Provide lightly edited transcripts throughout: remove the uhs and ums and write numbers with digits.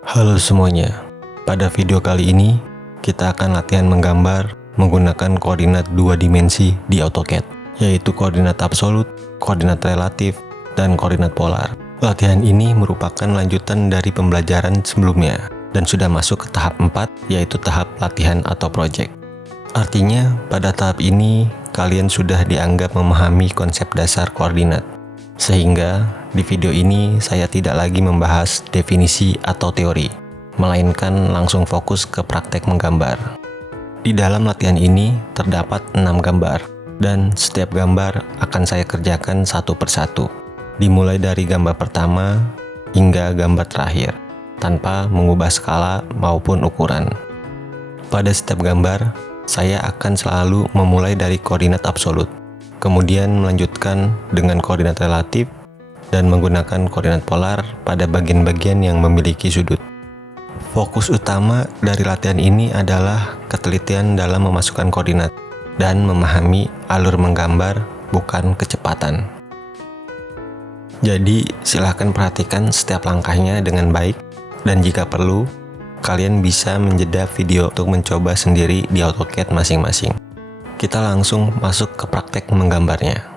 Halo semuanya, pada video kali ini kita akan latihan menggambar menggunakan koordinat dua dimensi di AutoCAD, yaitu koordinat absolut, koordinat relatif, dan koordinat polar. Latihan ini merupakan lanjutan dari pembelajaran sebelumnya dan sudah masuk ke tahap 4, yaitu tahap latihan atau projek. Artinya, pada tahap ini kalian sudah dianggap memahami konsep dasar koordinat. Sehingga di video ini saya tidak lagi membahas definisi atau teori, melainkan langsung fokus ke praktek menggambar. Di dalam latihan ini terdapat 6 gambar, dan setiap gambar akan saya kerjakan satu persatu, dimulai dari gambar pertama hingga gambar terakhir, tanpa mengubah skala maupun ukuran. Pada setiap gambar, saya akan selalu memulai dari koordinat absolut, kemudian melanjutkan dengan koordinat relatif, dan menggunakan koordinat polar pada bagian-bagian yang memiliki sudut. Fokus utama dari latihan ini adalah ketelitian dalam memasukkan koordinat dan memahami alur menggambar, bukan kecepatan. Jadi, silahkan perhatikan setiap langkahnya dengan baik, dan jika perlu, kalian bisa menjeda video untuk mencoba sendiri di AutoCAD masing-masing. Kita langsung masuk ke praktek menggambarnya.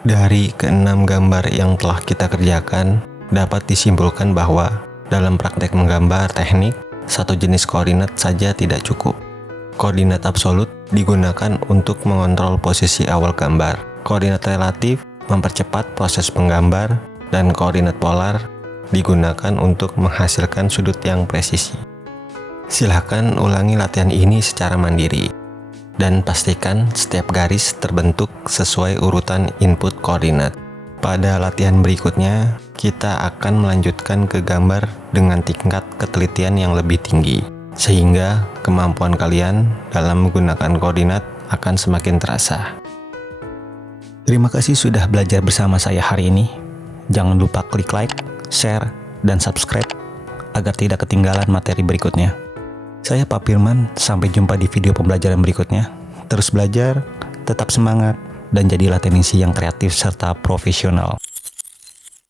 Dari keenam gambar yang telah kita kerjakan, dapat disimpulkan bahwa dalam praktek menggambar teknik, satu jenis koordinat saja tidak cukup. Koordinat absolut digunakan untuk mengontrol posisi awal gambar. Koordinat relatif mempercepat proses menggambar, dan koordinat polar digunakan untuk menghasilkan sudut yang presisi. Silahkan ulangi latihan ini secara mandiri. Dan pastikan setiap garis terbentuk sesuai urutan input koordinat. Pada latihan berikutnya, kita akan melanjutkan ke gambar dengan tingkat ketelitian yang lebih tinggi, sehingga kemampuan kalian dalam menggunakan koordinat akan semakin terasa. Terima kasih sudah belajar bersama saya hari ini. Jangan lupa klik like, share, dan subscribe agar tidak ketinggalan materi berikutnya. Saya Pak Firman, sampai jumpa di video pembelajaran berikutnya. Terus belajar, tetap semangat, dan jadilah teknisi yang kreatif serta profesional.